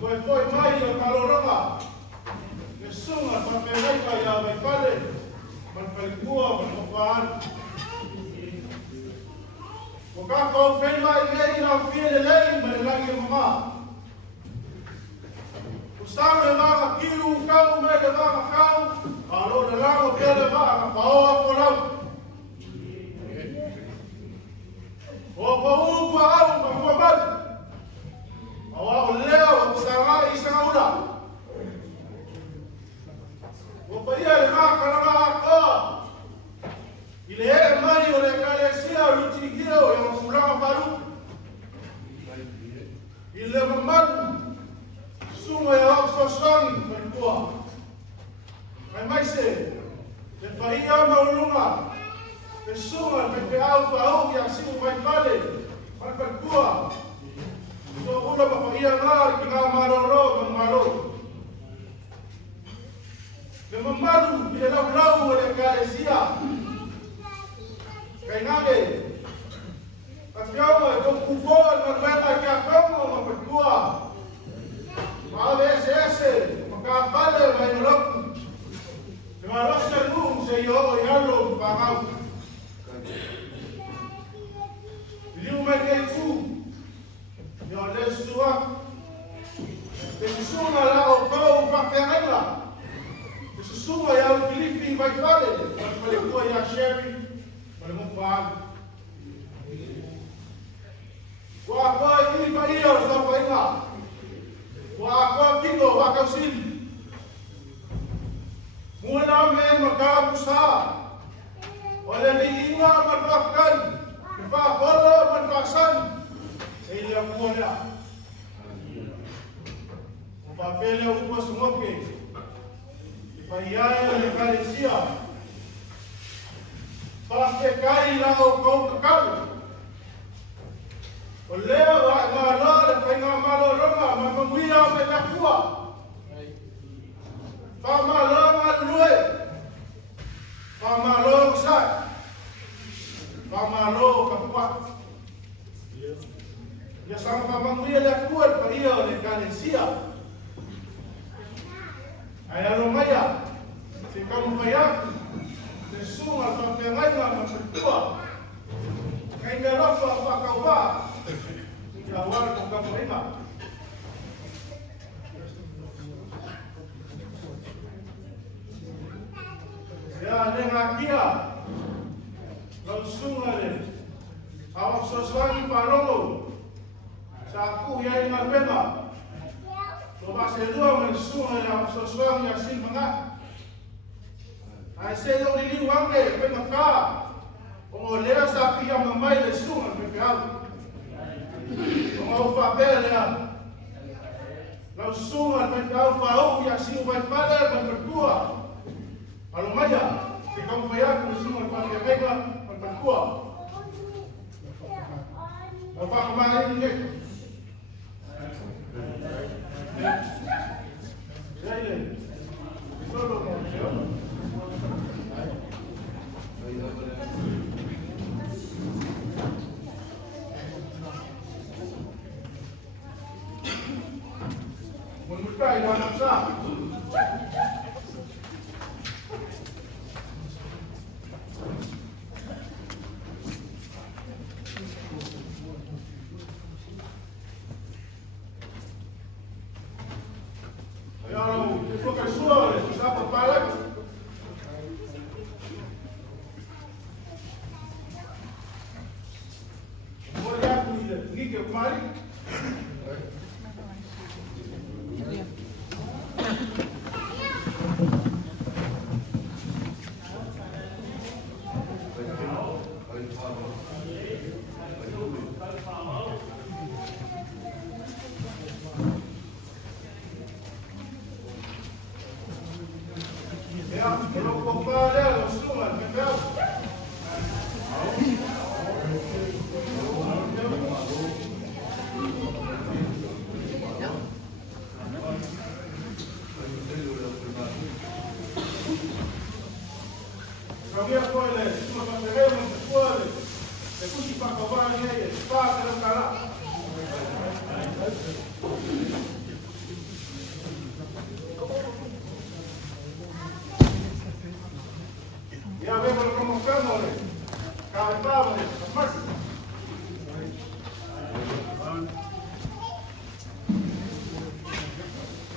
Foi mai o kaloranga. E sunga pa pereika ia vai pale. Man palikua man mofaan. O kako whenua i ngei na whiele lei ma le langi mama. O stau le vanga kiu kau me le vanga kau. Alo le lango pia le vanga paoa kolau. O upa au ma whamatu. Awa o leo o sanga i sanga ula. O paia le vanga kalanga akoa. I le hele mai o le kalesia o luti hio e o fulanga paru. I le mamatu. Sunga e au soswangi palikua. Kai mai se. Le paia maulunga. Le sunga pe au pau i asimu mai pale. Mai palikua. So una papaia ngar ki ngā maroro ma maro. Le mamaru i le lau o le kalesia. Kai nage. A fiaua e toku kufoa ma nueta ki a kongo ma palikua. Ma ave ese. Ma ka pale ma inoloku. Le marosa nung se i o i alo whangau. Liu mai kei fu. Yo le sua. Te sunga la o kou whawhenga. Te sunga ya o kilifi vai whare. Pale kua ya sherry. Pale mungu wāgu. Kua koe kini pa ia o sa whainga. Kua koe kiko wakausini. Muna me makaku sa. O le ni inga man whakani. Ni whakolo man whaksani. E le apua lea. O whapele o upa sungoke. I paiae le kalesia. Whake kai la o kou kakaru. O lea wa e ngā la le whainga malo ronga. Ma mamuia o pe nakua. Whamalo ngā lue. Whamalo sai. Whamalo kapua. Ya sama mamuia le akua pa ia o le kalesia. Ai alo maya. Se kamu maya. Se sunga pa pengaina ma petua. Kai me rafa pa kauwa. Ya war ko kamu ina. Ya nenga kia. Lau sunga le. Awak soswangi parongo. Sa ku ya ina pema. So ba se dua men sunga ya soswangi ya sin manga. Ai se do ni wange pema ka. O lea sa pia mamai le sunga me peau. O fa bele ya. Lau sunga me peau fa o ya sin vai pale me pertua. Alo maya, se kamu faya ku sunga pa ke vega me pertua. O fa mai ni. Menukai dalam sah.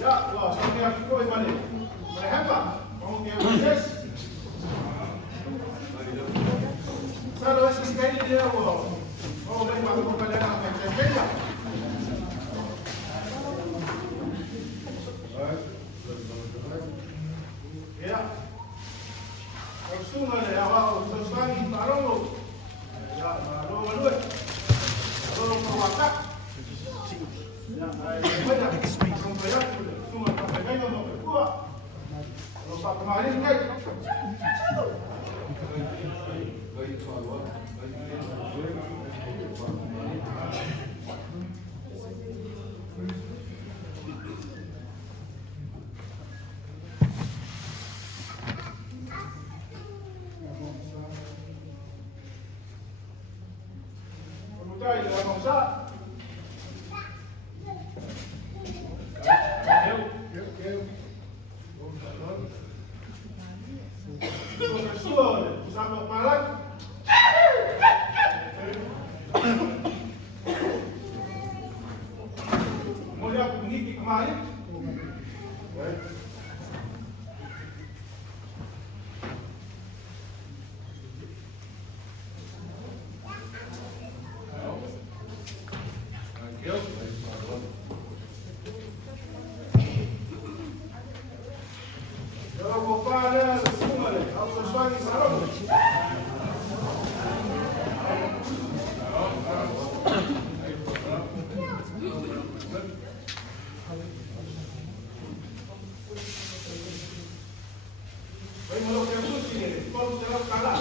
Ya, wah, sampai aku koi balik. Mereka, mau dia proses. Saya dah sekali dia wah. Oh, mereka baru kembali nak macam ya. Langsung ada awal terus lagi taruh. Ya, taruh dulu. Taruh perwatak. Ya, banyak komplain semua komplain yang berkuah. Kalau pak kemarin kan. Kemudian dalam bangsa sampai malam mulai aku meniti kemarin kalau bapaknya semua deh, harus sesuai sarung. Baik malu kampus ini, kalau dalam kalah.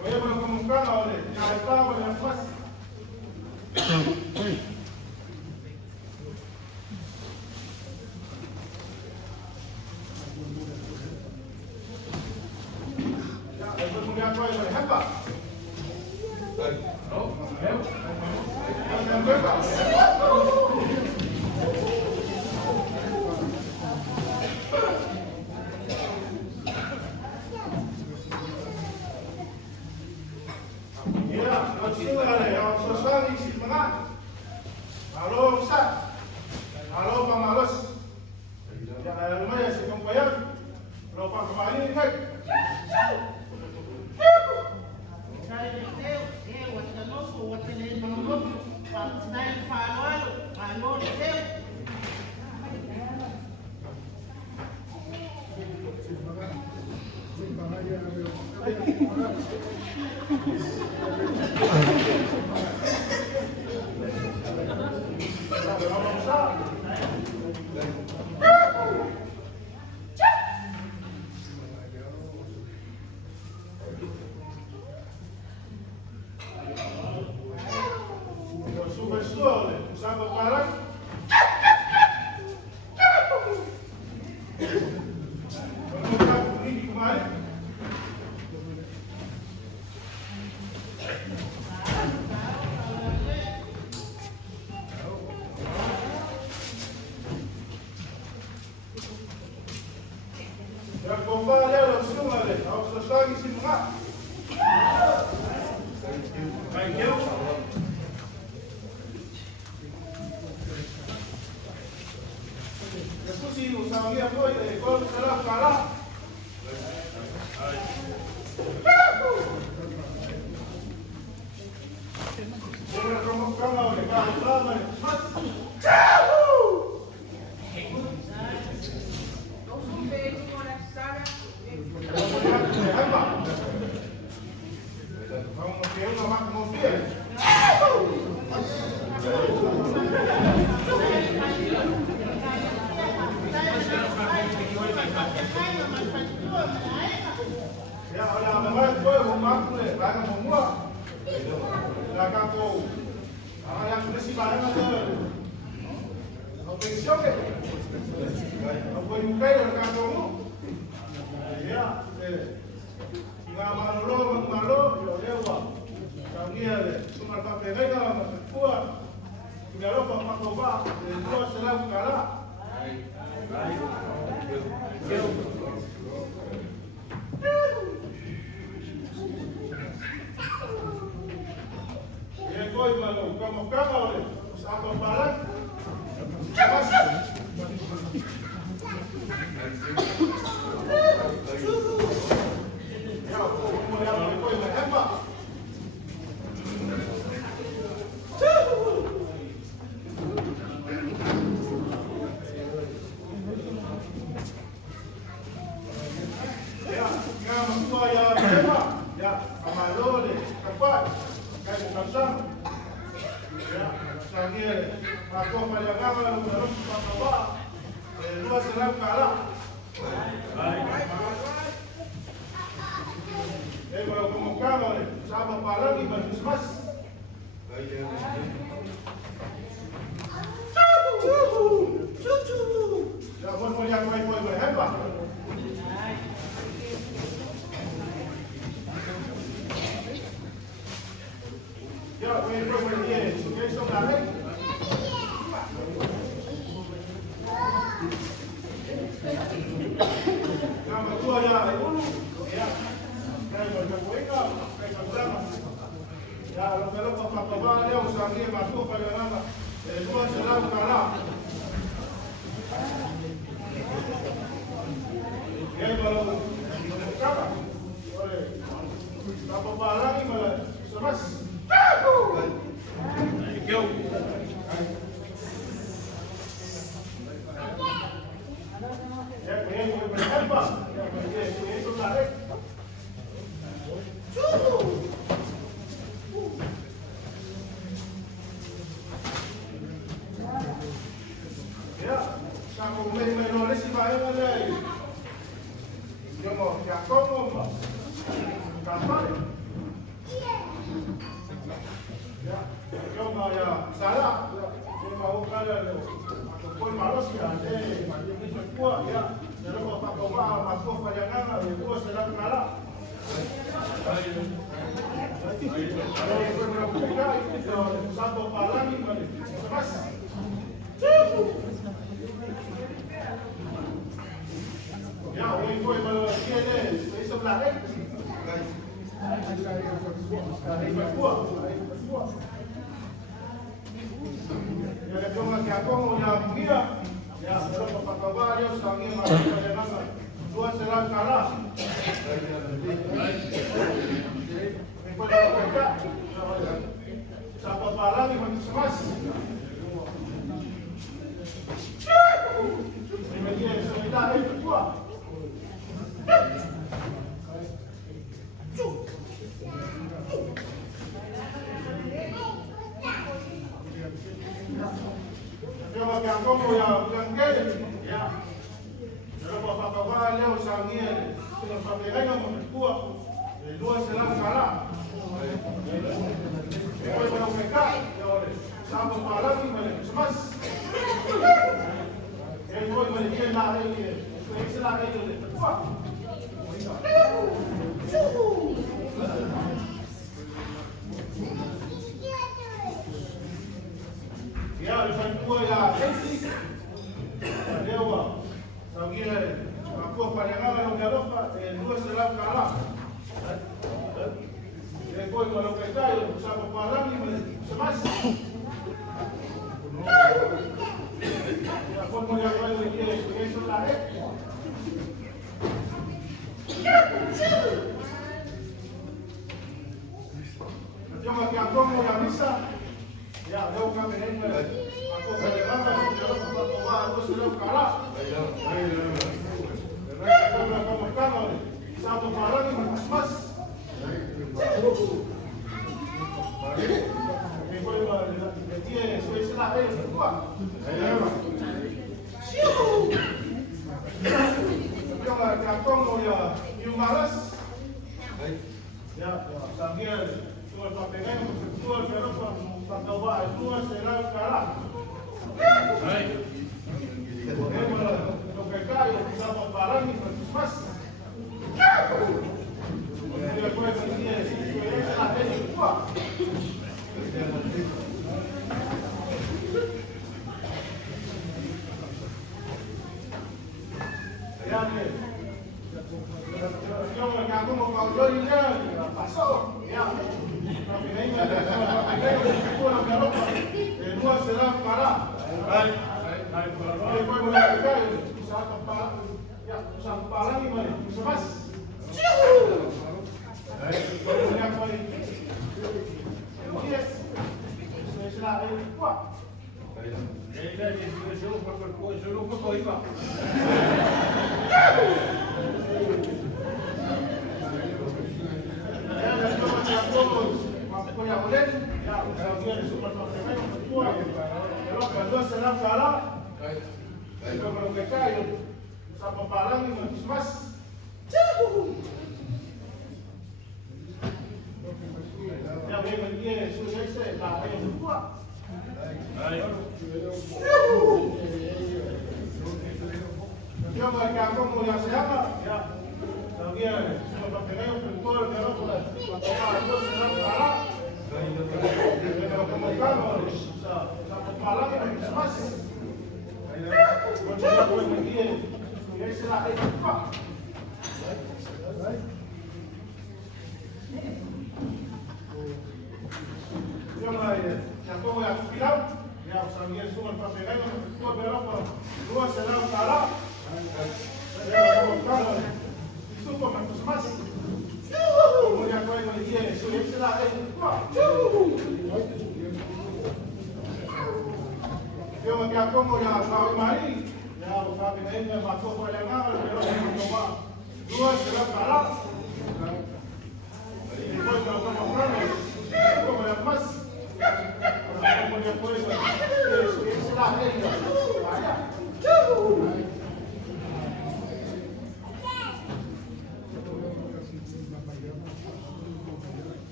Saya belum kemukakan oleh yang tahu yang pas. Kemudian kau yang hebat. Yang hebat. Ya, langsung ada yang sosial di semangat. Halo Ustaz. Halo Pak Malus. Ya, lumayan si kompoyan. Kalau Pak kembali kan. Sampai parang. Kemudian ini kemarin. Dan bomba dia langsung ada. Harus lagi sih mak. Thank you. Susi usahagia boy gol salah kalah. Jangan kamu oleh kalah mas. Ya, olha, a memória foi arrumar com ele, vai na mamua. Já acabou. Ah, já comecei a parar na dor. Não pensou que? Não foi um caio, acabou. Ya, tinggal malu, ya, kami ada cuma pakai mereka masuk kuat. Tinggal lupa pakai dua selang kalah. voy malo, como cámara, a comparar. Como cámara, sama para lagi berkismas. Ya pun mau lihat poin-poin berhebat. Ya, poin-poin dia, sudah sudah lagi. Nama tua ya, dulu. Ya. Ya, lo que lo papá va a leer usar bien más copa de nada. Después será un canal. Y ahí va lo acaba. La papá la y me se más. ¿Qué hago? Ya que hay que preparar. Ya que eso la red. Ya, hoy fue para los que hizo la red. Ya le pongo que a como ya mira, ya pero para acabar yo también más de nada. Tú haces la cara. Me puedo pegar. Sapa para y más más. Me viene solidario y tú. Yo que como ya blanqueé, ya. Pero para acabar leo sangue, si nos apegamos tú, el dúo se lanzará. Después para pecar, Sapa para y más. El voy a decir la ley, es la ley de tú. Ya, el fantasma ya, la dewa, sabía, aku para llegar a la Europa, el dúo se la cara. Después con lo que cae, usamos para mí, se más. La forma de hablar de que eso es la red. Yo que como la misa, ya veo que me vengo a coger de gama, yo lo puedo tomar, no se lo cara. Yo como el carro, salto para mí, más. Me vuelvo a decir, eso es la red, yo que como ya y un malas. Ya, también tú el papelero, tú el perro para acabar, tú será el carajo. Lo que cae, estamos parando y más. Y después es la gente. Ya, yo como cuando yo llegué, pasó, ya.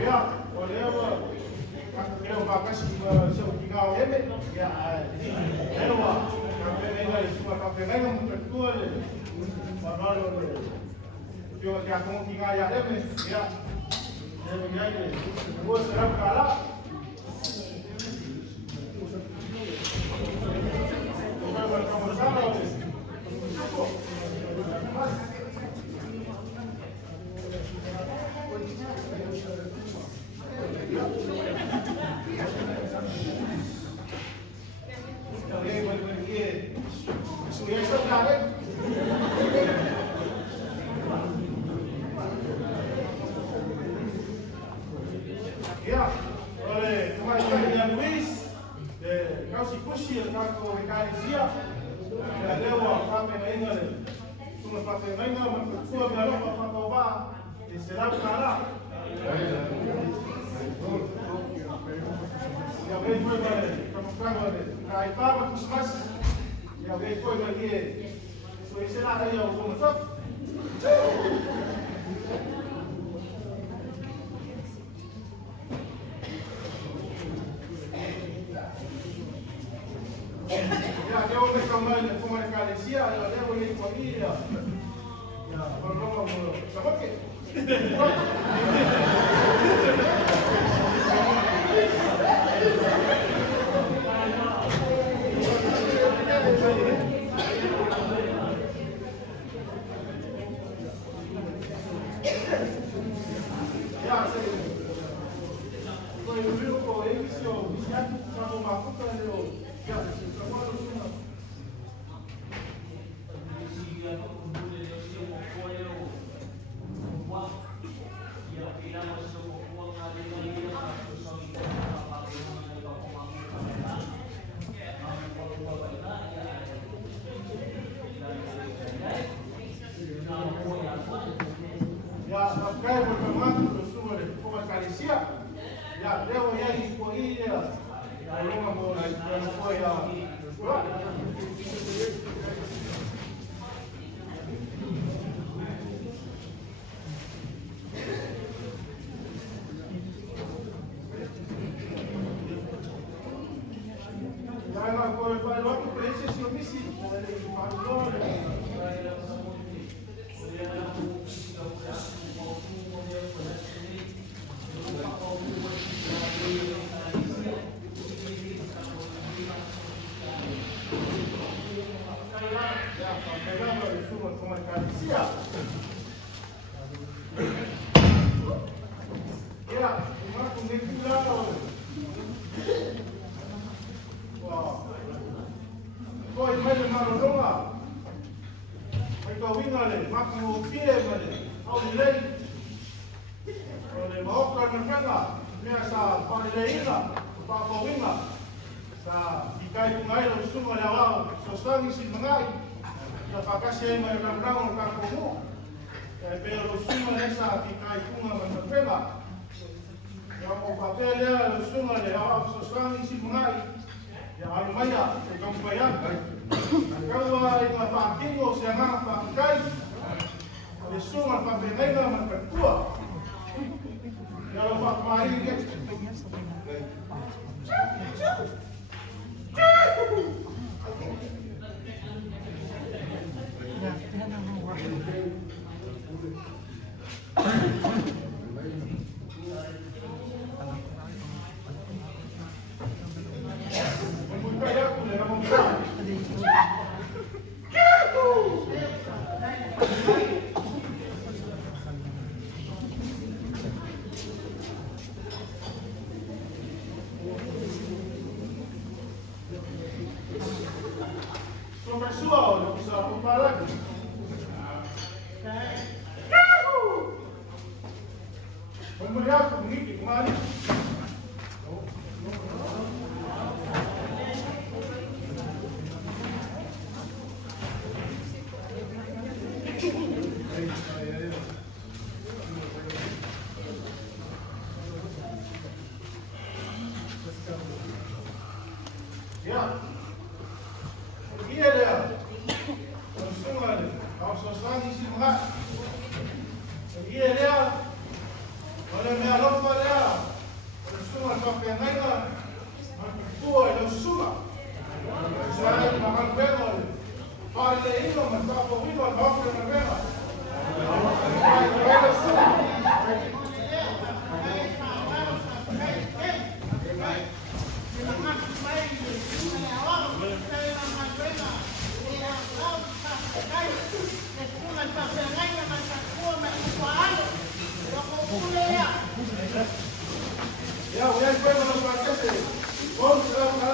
Ya, whatever. Kau bakas so tinggal ele. Ya, lewa. Kau pengen semua kau pengen mempertua le. Baru le. Yo ya kau tinggal ya ele. Ya. Ya ya. Gua serap kalah. Ya, oleh kemarin yang Luis, kau si pushir kau mekanisnya, ya lewa pakai mainnya le, cuma pakai mainnya memperkuat kalau apa apa, diserap kalah. Ya vem foi bale, como frango le, kai papa kusmas, ya vem foi bale, so ese nada ya como top. Ya, que homem como a carecia, eu levo ele com ele, ya, vamos, sabe quê? Caio Borgamano, professor, como a carecia, já deu aí por aí, a longa foi a. Agora vai logo para esse homicídio. Foi mais uma ronda. Foi que o vinho makan o pie male. Au lei. Oleh mau kan mereka biasa pada leila, pada winga. Sa ikai kungai lo semua lewat. Sosang isi mengai. Ya pakasi yang mereka orang kamu. Pero semua nesa ikai kungai mereka. Yang papel dia lo semua lewat. Sosang isi mengai. Ya alumaya, sekam bayar. Kalau yang pakai lo siapa pakai, ada semua pakai mereka memperkuat. Kalau pak mari ke, pessoal, não precisa comparar aqui. Vamos olhar comigo, Mari. Yeah. Iya, langsung kalau selesai isi enggak. Iya dia, kalau melok pada mapengaina, tua e lo suma. Sai, makalpenga, pale ino, matapo ino, mape na penga. Sai, lo suma. Ya, voy a esperar los paquetes. Vamos a dar una.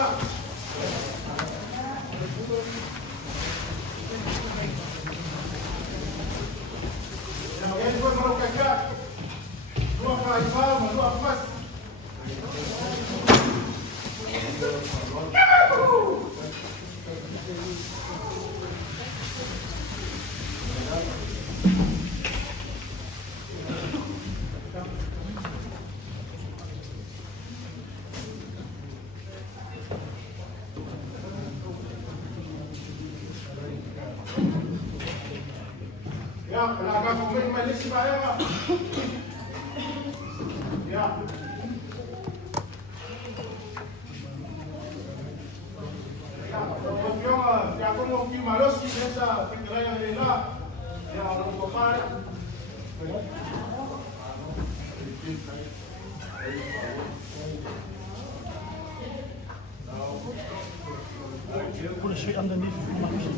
Ya, voy a esperar los paquetes. No va a ir más, no va a más. Ya, pelanggan pemain Malaysia ya. Ya. Ya como que malos si esa pequeña de la ya lo compara. Put a shit underneath for my fish.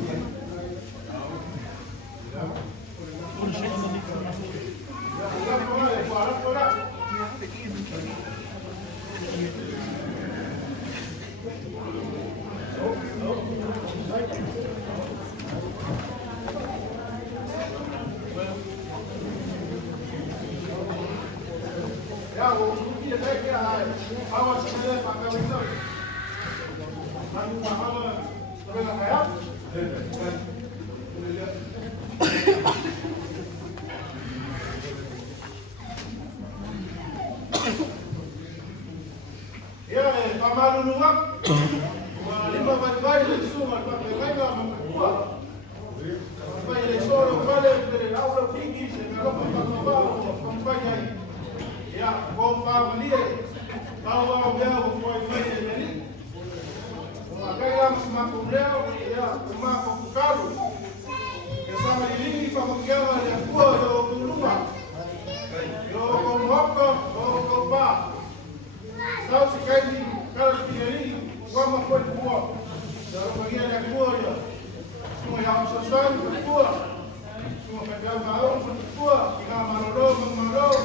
Put a shit underneath for my fish. Ya, dia baik dia. Awas saya pakai window. Lalu mahal sampai nak kaya. Ya, pamalu luak. Lima balik dari sungai pakai mereka memperkuat. Supaya dari solo balik dari aula tinggi sehingga pakai bawah pakai. Ya, kau faham dia. Kau mau dia buat ini. Kaya msimamo leo ya kumako kukaru. Kesama lilingi pamokewa ya kuwa ya ukuluma. Yo kumoko, yo ba. Sao sikaini kala pineli kwama kwa kuwa. Daro pagia ya kuwa ya. Suma ya msosani kuwa. Suma kaya mao kuwa, kina maroro maroro.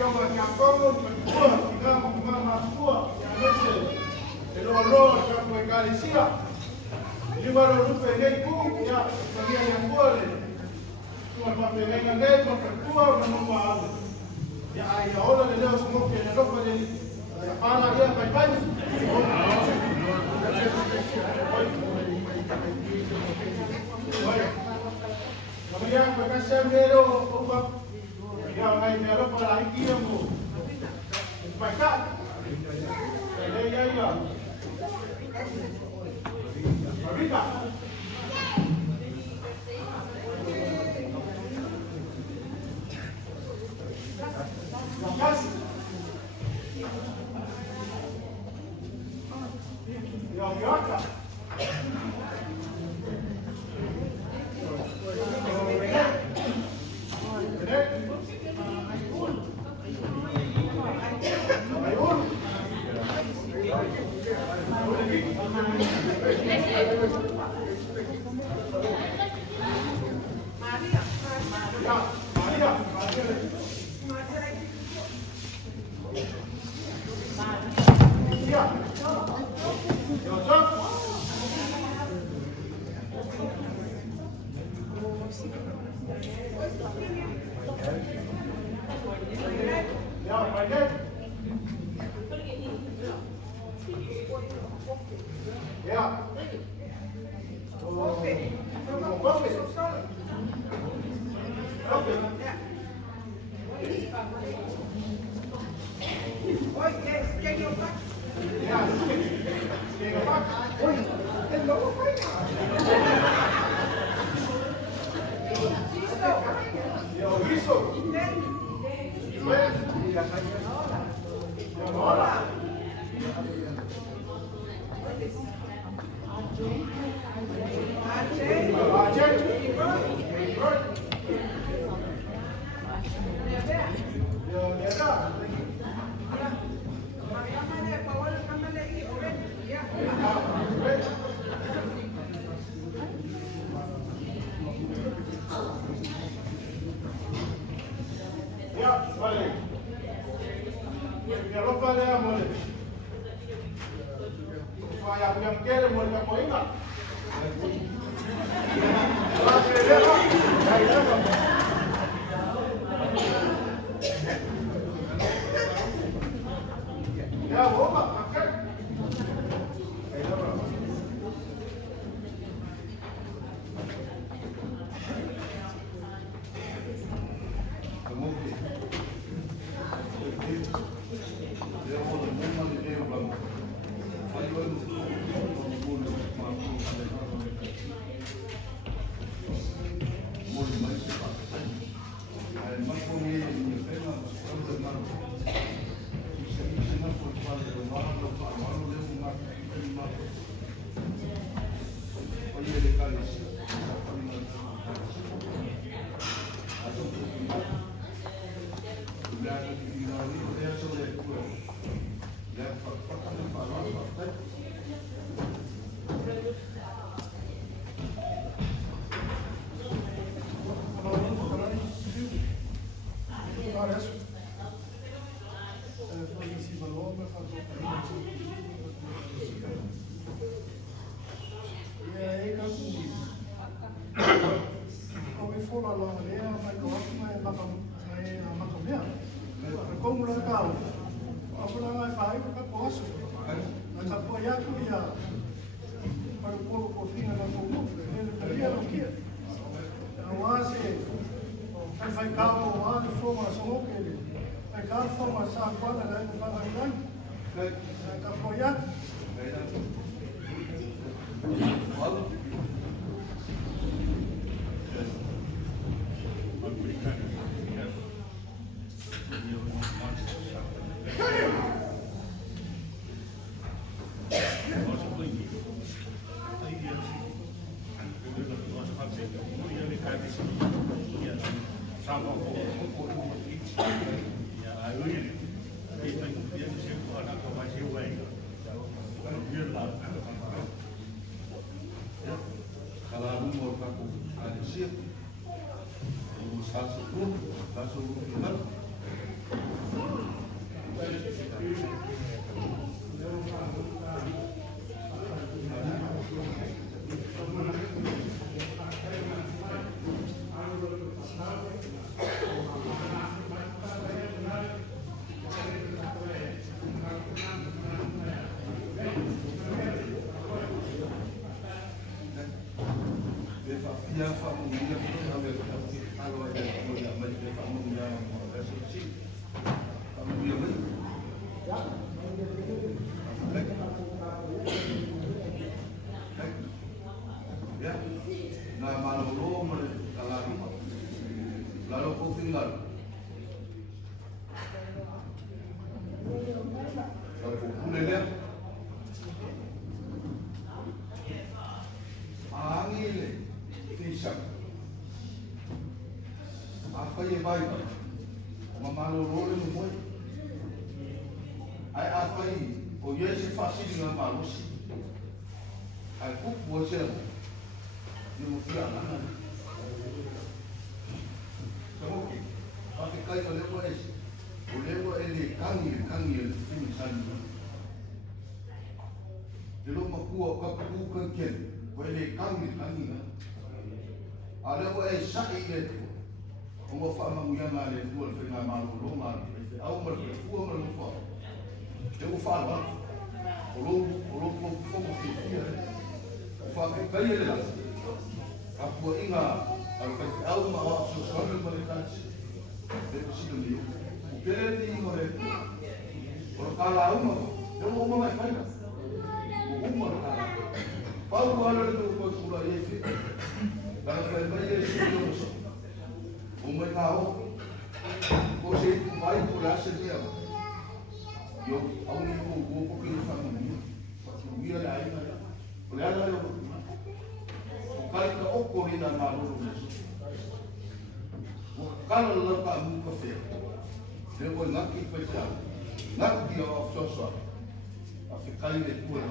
Kama nyakongo kuwa, kina mama kuwa. Ya mese. Pero no, ya fue Galicia. Yo va a los rupes de Cuba, ya salía de Angola. Tú vas a pegar en el porque Cuba no va a hablar. Ya, y ahora le leo su que le ropa de la pala ya para el país. Oye, ya, pues acá se abrieron, ya, hay que ropa la aquí, para acá. Ya. Arriba. Yo, au ni ko ki fa ni. Wi ala ai na. Ole ala yo. O kai ka o ko ni na ma ro. O kala la ka mu ka fe. Le ko na ki fa sa. Na ki o so so. A fe kai le ku na.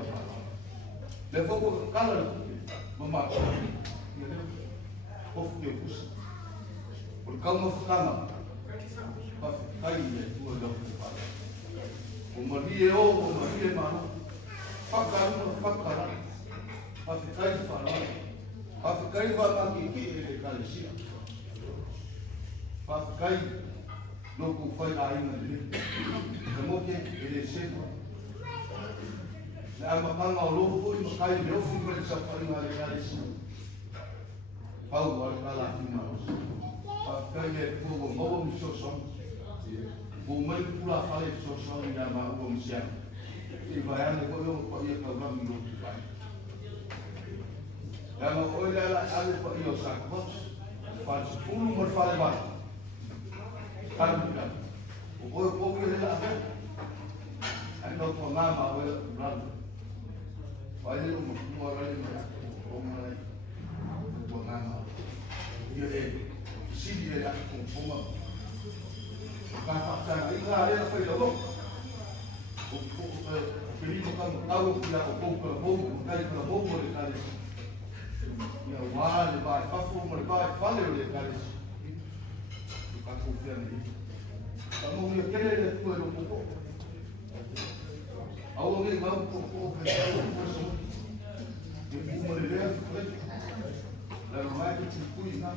Le fo ko kala mama. Of ke kus. O ka mo fa na. Pa kai le ku na. O marie o marie ma. Fakara, Afrikai fara, Afrikai fara ki ele kalisia. Afrikai loku fai ai na le. Kamo ke ele sebo. Na mapanga o loku ko no kai le ofu ko sa fai na le kalisia. Pau wa kala fina. Afrikai le ko mo mo so so. Mo mai pula fale so so ina ma o mo sia. I vai ane ko yo ko ia ka vami no vai. Ya ma o ia la ale ko yo sa ko. Fa fulu mo fa le ba. Kan ka. O ko ia la ka. Ai no ko na ma o ran. Vai le mo mo ra le mo mo ra. Ko na ma. Ia e si ia la ko ko ma. Ka fa ta ri la le fa le lo. Perigo kang tau pula o pouco pouco kai pula pouco le kale ia wale vai fa fu mo le vai fale le kale ka ku fia ni ta mo ia kele le tu lo pouco au ngi ma pouco ka ko so ia mo le le la mai ki ku ina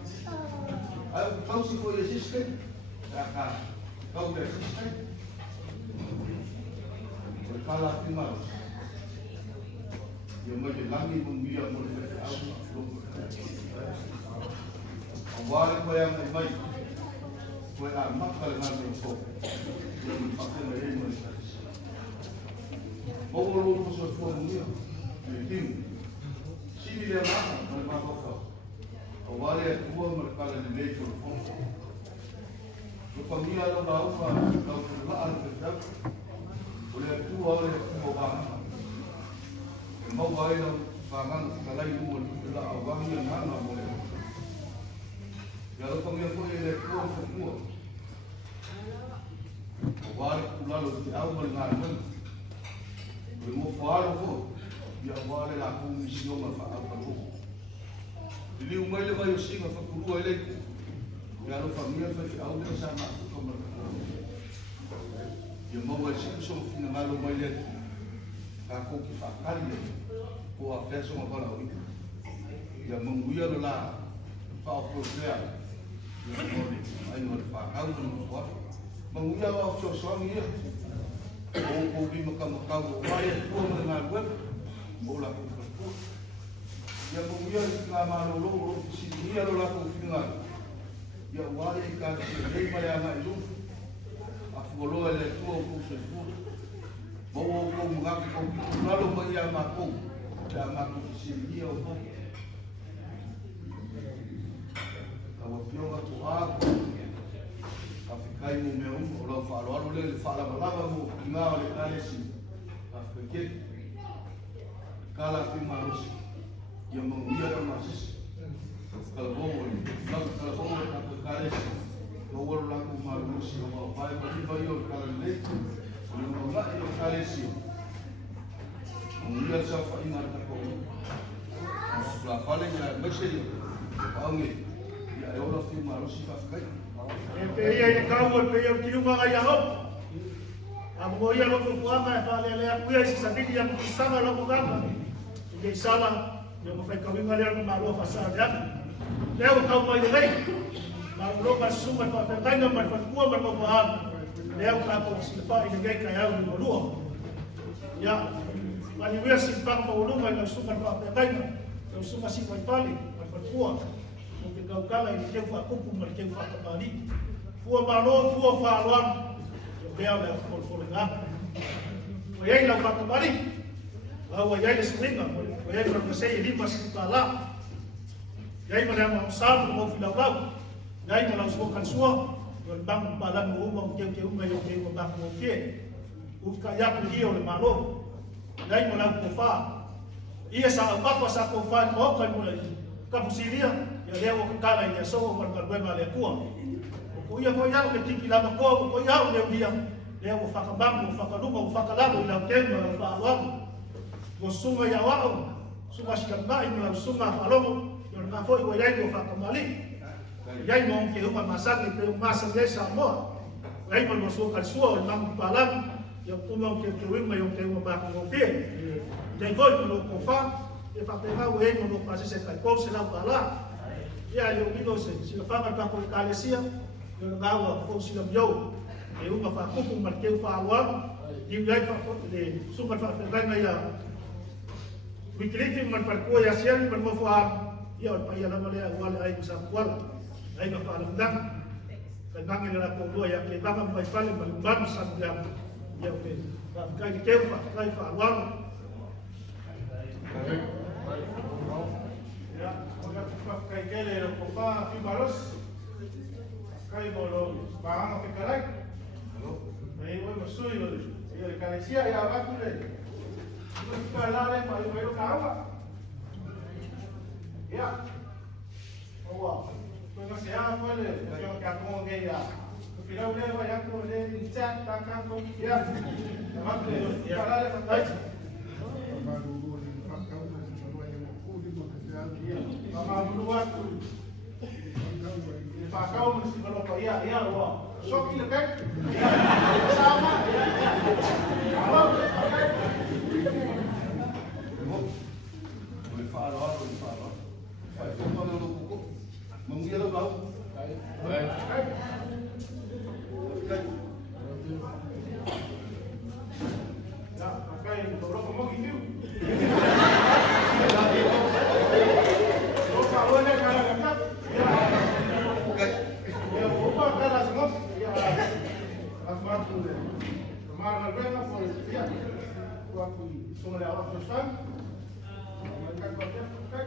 ai ka si ko ye siste ka le siste kala timar yang macam lagi mengira mulai awal kau yang baik kau amat kalau nak masuk yang pakai lagi mulai bawa lu masuk formula tim sini dia mana mereka kau awal yang dua mereka lagi lepas formula Pemia lo tahu kalau keluar tetap boleh tu oleh orang. Mau bayar pangan kalau itu adalah awam yang mana boleh. Kalau pemia pun elektron semua. Awal lalu di awal ngamen. Belum faham pun. Ya awal laku misi orang faham pun. Jadi umai le bayu sing apa kudu elektron. Kalau pemia pun awal sama tu yang mau sih so fina malo mai le ka ko ki fa kali ko a peso ma para o ya manguia la fa o sea ya no ai no fa au no fa manguia wa so so mi o bi ma ka o vai ko ma na web mo la ko ya manguia la ma lo si dia lo la ko fina ya wa le ka le ma ya ma lu Bolo ele tua o se fu. Bo ko mga ko lalo mo ya mako. Ya mako si dia o ko. Tawa pio ko ako. Afikai mo me o lo fa lo le fa la balaba mo nga le kale si. Afike. Kala fi marus. Ya mo ya masis. Kalau bo ka kale si. Awal laku malusi, awal bayi bagi bayi kalau lek, orang orang yang kalesi, mungkin siapa ingat aku, sebelah paling ya mesti, awalnya, ya awal tu malusi pakai. Peyai kau peyai kiu mga yahop. Ang mo yan ang kukuha paling leak kuya si sabi yang sama lang kukuha. Hindi sama yang mo fay kawin ngalir ng malo fasad yan. Leo kau mo ilay. Kalau masuk ke pertanyaan berkuah berkuah, dia akan silpa ini kaya berkuah. Ya, universitas bang maulung yang masuk ke pertanyaan, masuk masih kembali berkuah. Mungkin kau kalah ini dia buat kumpul mereka buat kembali. Buat malu, buat faluan, dia dah follow-follow. Wajah nak buat kembali, wajah ini sering, wajah orang saya ini masih kalah. Jadi mereka mahu mau filau. Dahil mo lang subukan suwa, yung bang balan mo umang kiyong kiyong may yung kiyong bang mo kiyong. ufka yapu hio le malo. Nai mo lau kofa. Ia sa papa sa kofa mo kai mo kapusiria ya leo kakala ia so mo kalwema le kua. Ko ia ko ia ke tiki lava ko ia le dia. Leo ko whakabambo, whakarunga, whakalalo i lau tenma o whaawam. Ko sunga ia wao, sunga sikamai mo lau sunga whalongo, i o nga fwoi wa iai ko whakamali. Iai mo ke uma masaki pe umasa lesa moa. Iai mo sua kalsua o mamu palang, i o uma ke uima i o ke uma maki o fie. Iai voi mo lo kofa, e whakengau e mo lo pasese kai kose lau palang. Ia i o ino se, sila whanga kako i kalesia, i o ngawa fwoi sila miau. E uma whakupu markeu whaawam, i uai whakote le suma whawhenga ia wikilifi marparkua ia siari marmofu am, ia o pai alama lea uale ai kusa kuala, ai ka whaalamdang, kai mangi nera kōrua ia ke vanga mwai pale malumbanu samu lea, ia o ke whakai keu whakai whaawam. Ia, oia whakai kele ero kopa whimaros, kai moro wahanga whikarai, Aí eu vou sui hoje. E carecia e a vaca dele. Eu ficar lá, né? Vai no carro. Ya. Oh, quando você ah, olha, eu quero que alguém já. No final ele vai já com ele em chat, tá cá com ya. A vaca dele. Ya lá, né? Vai. Vamos no outro. Ele faz calma, se falou para ia, ó. Só que ele quer. Sama. Alô? Ele fala. Vai tomar no cuco. Vamos ir lá. Vai. Já, pakai dobrou como que viu? Não falou né, cara? Eu vou botar as mãos. As mãos dele. Tomar na vena foi dia. Eu aqui sou lá para o chão. Vai cá para cá. Vai.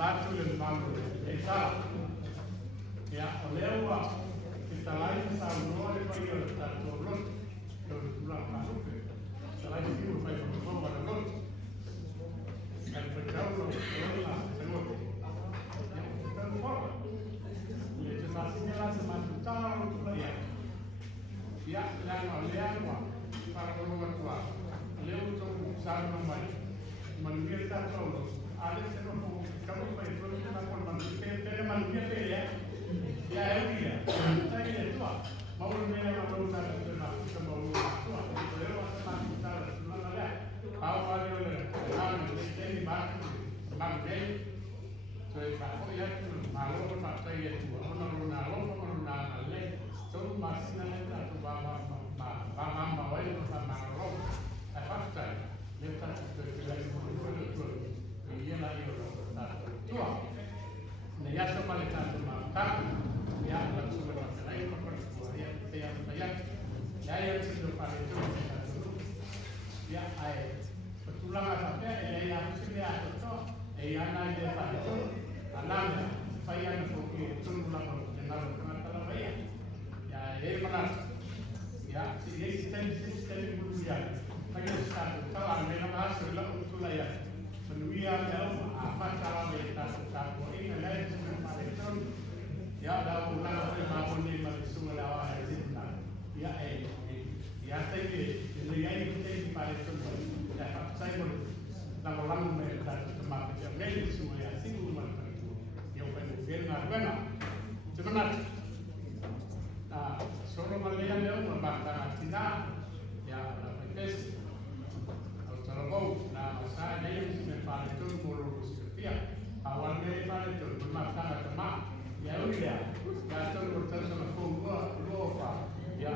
Batu dan malu, salah. Ya, oleh Allah kita lain sama oleh Pak tak turun dari pulang masuk. Selain itu supaya berdoa pada Allah. Dan berjauh Allah semua. Yang kita lupa. Itu pastinya lah semakin tahu ya. Ya, dan oleh Allah para orang tua. Oleh untuk usaha membaik, mengira tahu. Ada semua kamu pai itu kita pun manusia manusia ya ya dia saya itu mau mengenai mau usah kita mau tua kalau sama kita semua ada awal ada ini bak deh saya pak ya malu pak saya itu orang le tuh masih nanti aku bawa itu sama orang apa saya lepas itu ia lagi tua. Nah, ya sama lepas makan, ya langsung bermasalah perempuan yang ya yang sudah paling itu ya betulan apa yang sudah itu anak dia pada itu anaknya supaya nanti itu pulang kenal kalau bayar ya mana ya sistem budaya kayak sekarang kalau memang hasil itu lah ya menuia dalam apa cara mereka sekarang ini adalah sistem ya dalam ulang bangun di Malaysia lawan Argentina ya ya tadi ini kita di Malaysia ya saya pun ulang mereka semua yang Malaysia semua ya singgung mereka yang pengen benar sebenarnya nah soal Malaysia yang membakar Cina ya tes kalau nah saya yang sudah paling itu murus ya awalnya paling itu bermasalah teman ya udah ya terus sama gua ya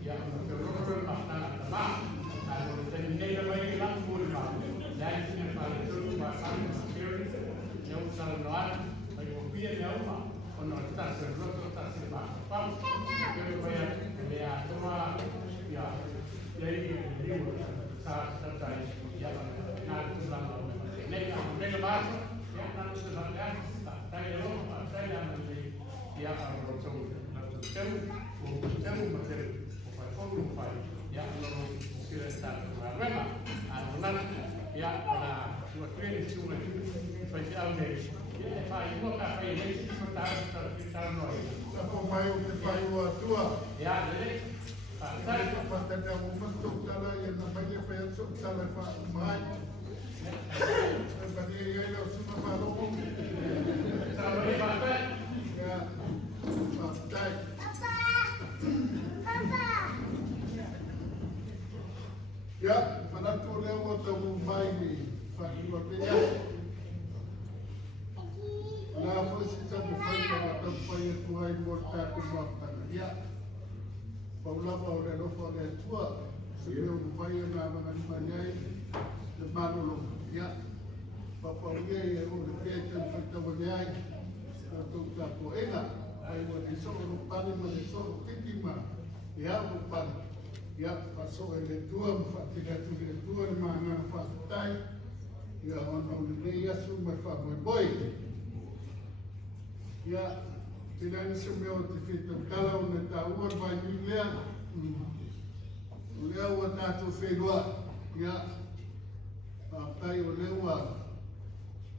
ya terus bermasalah teman kalau terjadi lagi langsung dan yang paling itu bahkan yang selalu pia le uma ono ta se roto ta se ba pam yo voy a le a toma ya ya i sa ta ya na tu la ne ba ya na tu la ya ta le ro ta ya na le ya a ro so na tu temu ma te o fa ko fa ya no si sta la rema a na ya na tu treni su na fa ya me ya fa i mo ka fa i so ta no Sa po mai o te whai o atua. ya le Sa ko whakata o masok tala e na mai le whai asok tala wha mai. E pati e gai o suna whaloko. sa ro e ba fa Ia, whaktai. Ia, manatu leo o tamu mai ni whakiwa pia. La fosi sa mo whai ka wata whai e tuai mo tāku mawhana. Ia, paulapa o re lofa le tua, se leo mo whai e ngā mga manyai, te manolo. Ia, papa uia e o le pia te whaitawa neai, ka tau tāko enga, ai wa te soro pani ma te soro titima, ia mo pani. Ia, paso e le tua, mo whatika tu le tua, le mga whakatai, ia ono le nei asu mai whamoe boi. Ia, tinani se meo te whita kala o ne tā ua vai ni lea. O lea ua tātou whenua. Ia, whakatai o lea ua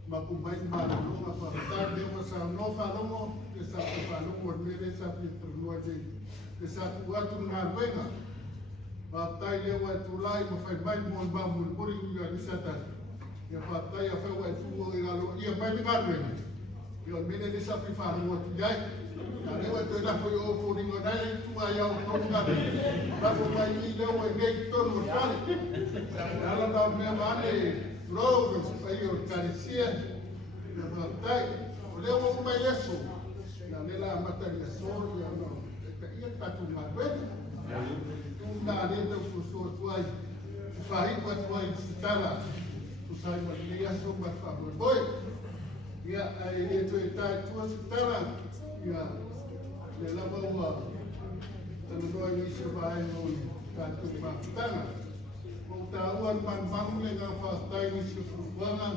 maku mai māronga whakatai lea ua sa no whanongo, te sa te whanongo o mere sa whita nua te sa tu atu ngā ruenga. Whakatai lea ua tūlai ma whai mai mo mamu pori ua nisata. Ia whakatai a whaua e tuo i galo ia mai ni ngā ruenga. Yo mene ni sapi faru o tujai. Na lewa te na foi o fo ringo nai tu ai au tonga. Na fo mai ni leo e ngei tonu o tale. Ala na me mane rogo se sai o carecia. Na vai o leo o mai leso. Na lela mata ni so ya no. Te ia tatu na kwet. Tu na le te so tu ai. Fai kwa tu ai stala. Tu sai ma ni aso ma fa boy. Ia, ai e toi tai tua se tara, ia, le lava ua, tana noa i se vai no tātou whakatanga. Ko tā ua manmangu le ngā whakatai ni se furuanga,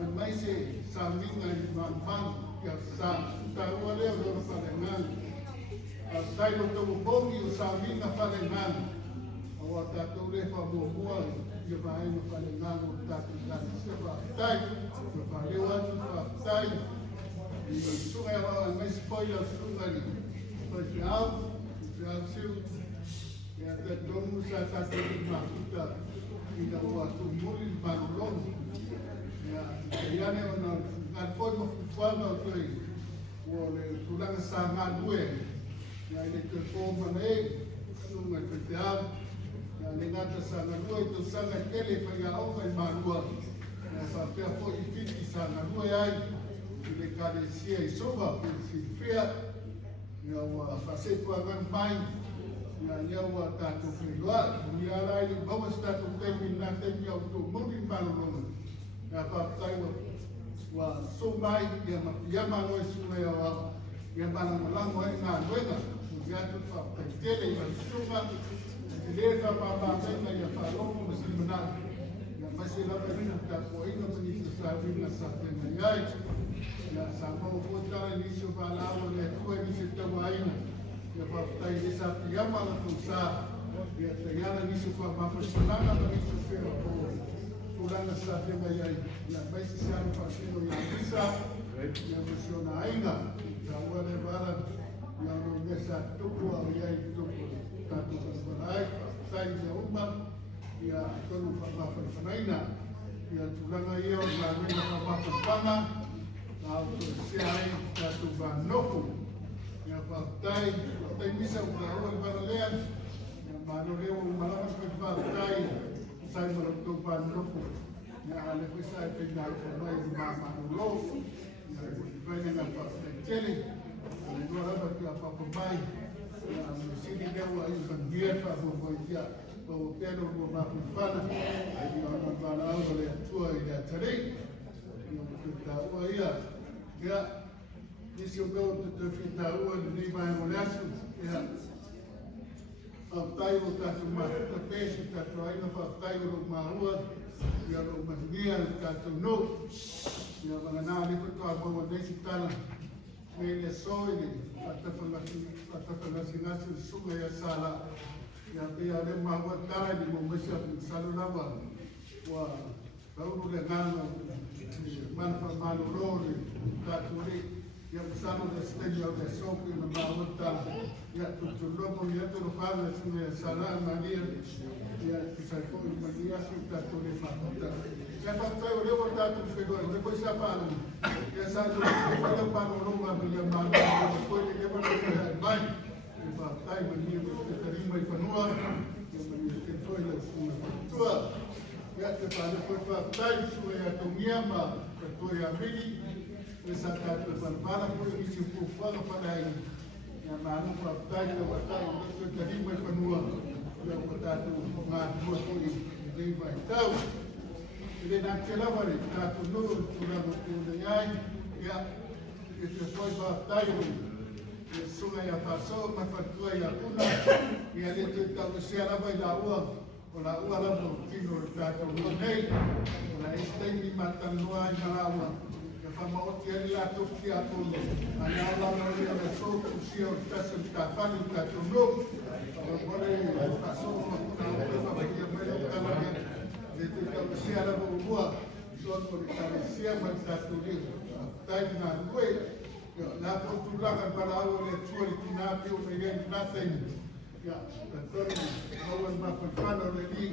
ai mai se sāminga i manmangu, ia sā, tā ua leo lora whare ngāni. A tai no tau bongi o sāminga whare ngāni. Awa tātou le whamua ia vai no whare ngāni o tātou ngāni se whakatai. Ia whare atu whakatai. I sunga e hoa mai se poi a sunga ni. Pai te au siu. Ia te tonu sa tātou i mafuta. I na ua tu muri marulonu. Ia te iane o na ngā poi mo fufuanga o toi. O le tulanga sa ngā due. Ia i le te kōma nei. Sunga i te au. Ia le ngata sa ngā due i te sanga tele whai a onga i marua. Ia whapea fo i whiti sa ngā due ai. I le kare sia i soba pe si whea. Ia ua whasetua ngan mai. Ia ua tātou whenua. Ia rai li bawas tātou teimi nā teimi au tō muri marulonga. Ia whapetai ua so mai. Ia mapiama noi sunga ia wa. Ia mana malango e ngā luenga. Ia tu whapetai tele ia sunga. Ia le whapapāpenga ia whalongo ma si manā. Ia masi lapa rina tā ko inga mani sa sāwina sa whenga iai. Ia sa mau fōtara ni se whalawa le tua ni se tawaina. Ia whapetai le sa piama la tō sā. Ia te iana ni se whamawhasalanga ma ni se whera ko. Kuranga sa whenga iai. Ia maisi se anu whasino ia misa. Ia masiona ainga. Ia ua le wara. Ia no mesa tuku au iai tuku. Tātou kasparai. Whapetai ia uma. Ia tonu whamawhanaina. Ia turanga ia o ngā ringa whamawhapanga. Au to se ai tātou whanoko. Ia whapetai. Whapetai misa o ngā ua le wara lea. Mano leo malanga pe whapetai. Sai mara tō whanoko. Ia ale wisa e pina i whamai i mano lo. Ia whaine ngā whapetai tele. Ale noa rapa ki a whapamai. Ia sini leo ai whangia whapamai tia. O pero mo mapipana. Ia ona whana au le atua i le atarei. Ia mo te tā ua ia. Ia isi o meu te whita ua ni mai o leasu. Ia. Whaptai o tātou mafuta pēsi, tātou aina whaptai o ro maua. Ia ro mahingia tātou no. Ia mga nā lipa toa maua neisi tala. Mei le soi ni whatawhanasi ngasi o sunga ia sala. Ia pia le maua tala ni mo mesa salu lawa. Wa kauru le ngana manfa manu rori tātou ri. Ia usano le stegi au le sopi na maua tala. Ia tutulomo ia toro whana sunga ia sala mania. Ia kisai koi mania su tātou le mafuta. Ia whaptai o lewa tātou whenua, le koe sa whana. Ia sa tu whana pano ronga mi ia mana. Ia koe le lewa le koe hai mai. Ia whaptai mania me te tarima i whanua. Ia mania te toi le sunga whatua. Ia te whana koe whaptai sua ia tongia ma te toi a mini. Ia sa tātou whanpara koe isi fuwhanga whanai. Ia manu whaptai le watai o te tarima i whanua. Ia o tātou ngā tua koe i reiwa i tau. Ele nā te lawari, tātou nuru, tūrama tūne iai, ia, e te whai whātai o, e sunga ia whāso, ma whatua ia una, ia le te tau sea lawa i la ua, o la ua lawa o tino o tātou nua nei, o la esteini matanua i na la ua, ia whamaoti ali la toki a tōne, a ngā lawa o ia le sōku sia o tasa i tā whani tātou nuru, o kore whāso, ma kuna o te whakia mai o tāmania, le te kausia la bua sono le kausia ma tātou le tai nā koe nā potu langa para au le tuari ki nā pio me ren nā taimi ia tātori hauan ma whakana le li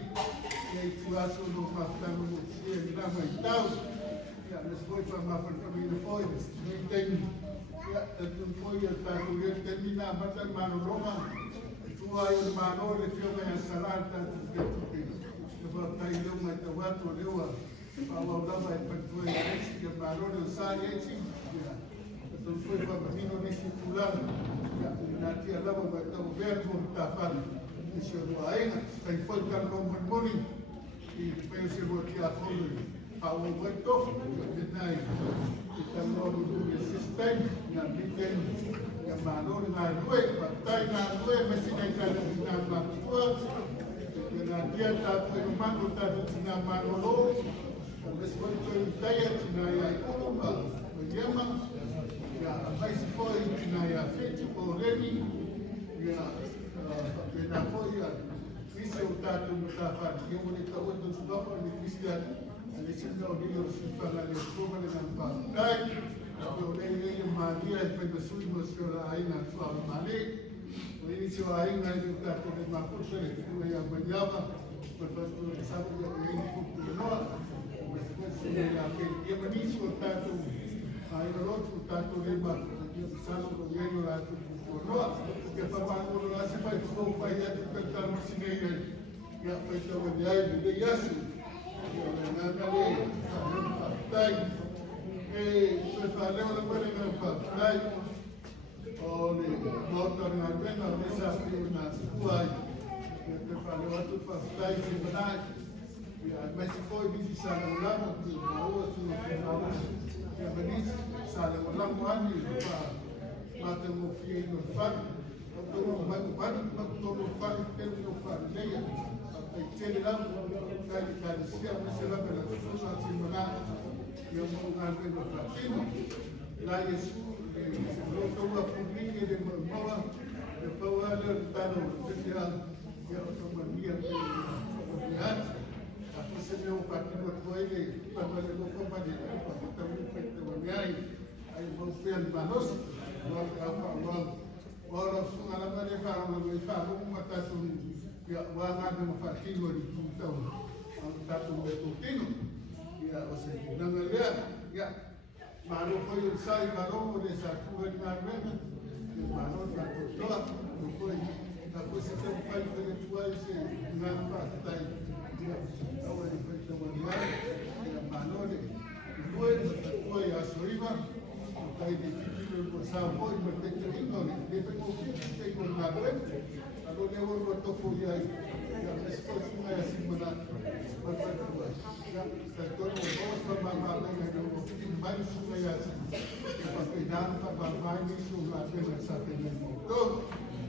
e tu aso no whakana no tia ni nā mai tau ia les foi wha ma whakami le foi me taimi ia tātou foi a tātou le taimi nā matan mano ronga tu ai o mano le fio me a salar tātou le tupe tai leo mai te watu lewa pāwau lawa e patua e resi ke pārore o sāi e ti tu foi whapamino nisi tūlana nā tia lawa mai tau verbo ta whani i se roa aina kai foi karo moni i peo se roa tia kolu pāwau mai tofu e nai i tanoru nui sistem nā miteni ia mānore nā rue patai nā rue me sinai kare nā matua na dia tātou e mano tātou tina mano lo, mes foi toi taia tina ia i kuruma, o iema, ia mai se foi tina ia feti o remi, ia e na foi ia kisi o tātou mo tā whani, ia mo le tau e tō tūpapa ni kisi ati, a le singa o nilo si whanga le koma le nang whakatai, a pe o le ia maria e whaina sui mo si o la aina tua o male, ini se vai ainda de cartão de mapuche ele foi a banhava por tanto sabe que ele foi no mas depois se ele aquele dia mas o tanto aí no outro tanto de mapuche sabe o governo lá do no que falando lá se vai ir a tentar no cinema já foi o dia de yasu na ali tá e foi falando agora não tá ole motor na pena nessa firma suai que te falou a tu faz de verdade mas se foi visitar o lado do rua no final que a Benício sale o lado ali para ter um filho no faro todo o faro tem o faro leia aquele lá cai se a você lá pela pessoa assim mandar eu vou ganhar pelo platino lá isso Rotova publique de Moa, de Power Tano, Social, Economia, a você meu partido foi ele, para fazer uma companhia, para também feito uma viagem, aí vou ver manos, agora sou na maneira de falar, uma taça de guarda no partido de então, um taça de tutino, e você não é Mano foi o sai varão de satua de marmena, o mano da toda, não foi a coisa que faz de tua esse não faz tá então ele fez uma viagem, mano foi a soiva, o pai de filho do salvo e mas tem que não ele fez o que tem com na frente, agora eu vou tocar aí, a resposta não é assim mas já todo o gosto para mamar mais sungai assim, para cuidar para mamar nisu nga pena sa pena motor.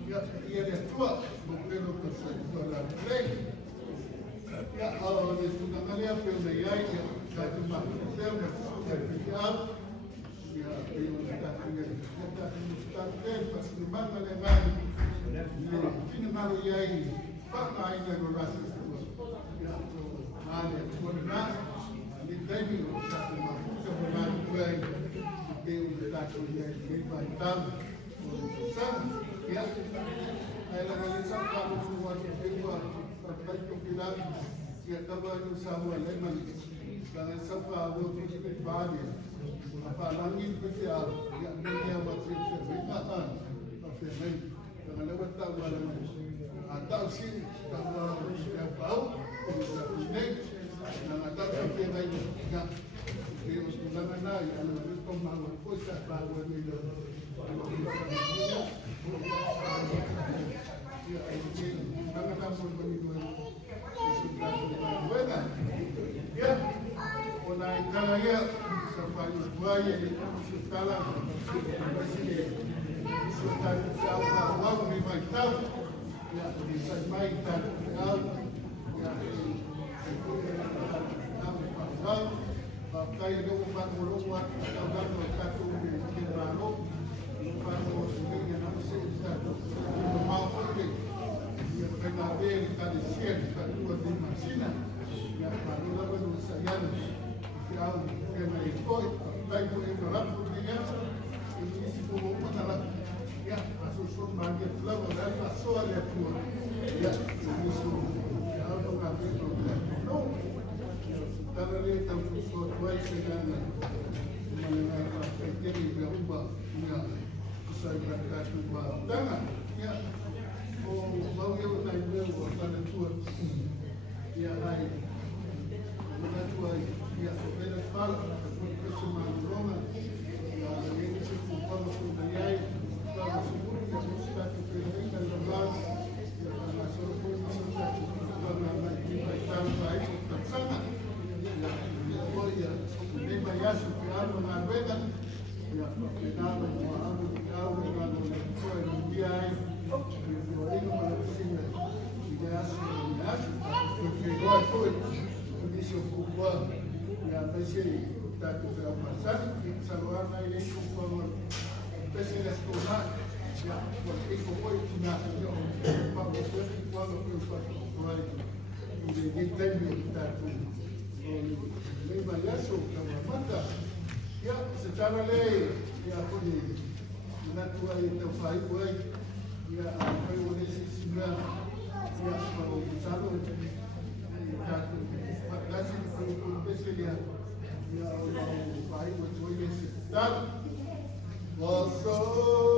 Ya, ia dia tua, buklero ke sekolah play. Ya, dia sudah kali apa yang dia ya, satu mak hotel ke hotel. Ya, dia sudah tinggal. Kita hotel pas di mana lepas. Ini malu ya ini. Pak main dengan rasa semua. Ya, ada kemudian di tadi satu mak hotel play. Dia sudah tinggal di Batam. Sana, ya, ay nangalisan pa ako sa mga pagkait ko pilang siya taba yung sa mga lemon nangalisan pa ako sa body napalangin ko siya ya niya masin siya rinaan pagkain nangalawat tao wala mo ataw sin taba siya pao sa pinag nangataw sa pinag ya Dios kung na yan ang kung mga po sa bago nila ya, una italaya sa pagbuhay ay sutala kasi sultan sa awang ni Magtaw ya sa Magtaw ya kaya daw pagmulungan ang gano'n katong kinrano paano sige na sa estado mapapuli yung penabel kadisyen kadua di Masina ya paano laban sa yan siya kaya na ito tayo po ito lang po niya inisip po mo na lang ya masusun magit lang dahil pasoal ya po ya inisip po ya ano nga ito no Tarare tampus kuat segala mengenai petri berubah ya saya berkata ubah tangan ya oh bau yang naik bau pada tua ya hai pada tua ya pada fal kesemaan Roma ya ini cukup kalau sudah kalau sebut ya sudah dipilih dan lepas ya masuk pun sudah karena kita baik sangat ya, lima yasu kiano na beda ya kinama maamu kiao na kwa ndia ndio hiyo mnasinga yasu yasu kwa kwa kudisho kubwa ya pese tatu za pasar salwana ile kwa pese la stola ya kwa iko kwa tuna yo kwa kwa kwa ndio ndio tatu lima yaso kama mata ya secara lei ya kuni natua itu fai buai ya apa yang sisi ya kalau salo tatu makasi kalau pese ya Allah fai buai sisi tal waso